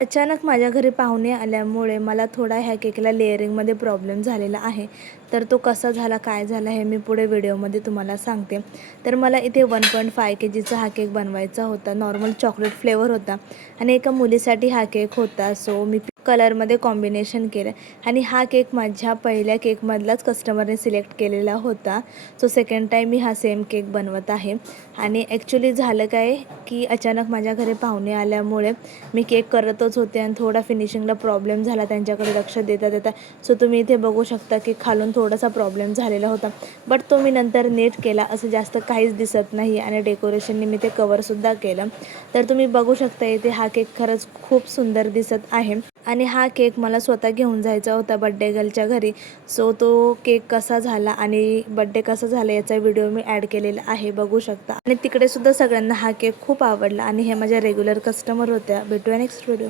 अचानक माझ्या घरी पाहुणे आल्यामुळे मला थोडा ह्या केकला लेअरिंगमध्ये प्रॉब्लेम झालेला आहे. तर तो कसा झाला, काय झाला हे मी पुढे व्हिडिओमध्ये तुम्हाला सांगते. तर मला इथे 1.5 केजीचा हा केक बनवायचा होता. नॉर्मल चॉकलेट फ्लेवर होता आणि एका मुलीसाठी हा केक होता. सो मी कलरमध्ये कॉम्बिनेशन केलं आणि हा केक माझ्या पहिल्या केकमधलाच कस्टमरने सिलेक्ट केलेला होता. सो सेकंड टाईम मी हा सेम केक बनवत आहे. आणि ॲक्च्युली झालं काय की अचानक माझ्या घरी पाहुणे आल्यामुळे मी केक करतच होते आणि थोडा फिनिशिंगला प्रॉब्लेम झाला त्यांच्याकडे लक्ष देता देता. सो तुम्ही इथे बघू शकता की खालून थोडासा प्रॉब्लेम झालेला होता, बट तो मी नंतर नीट केला. असं जास्त काहीच दिसत नाही आणि डेकोरेशनने मी ते कवरसुद्धा केलं. तर तुम्ही बघू शकता इथे हा केक खरंच खूप सुंदर दिसत आहे आणि हा केक मला स्वतः घेऊन जायचा होता बड्डे गर्लच्या घरी. सो तो केक कसा झाला आणि बड्डे कसा झाला याचा व्हिडिओ मी ॲड केलेला आहे, बघू शकता. आणि तिकडे सुद्धा सगळ्यांना हा केक खूप आवडला आणि हे माझ्या रेग्युलर कस्टमर होत्या. भेटूया नेक्स्ट व्हिडिओ.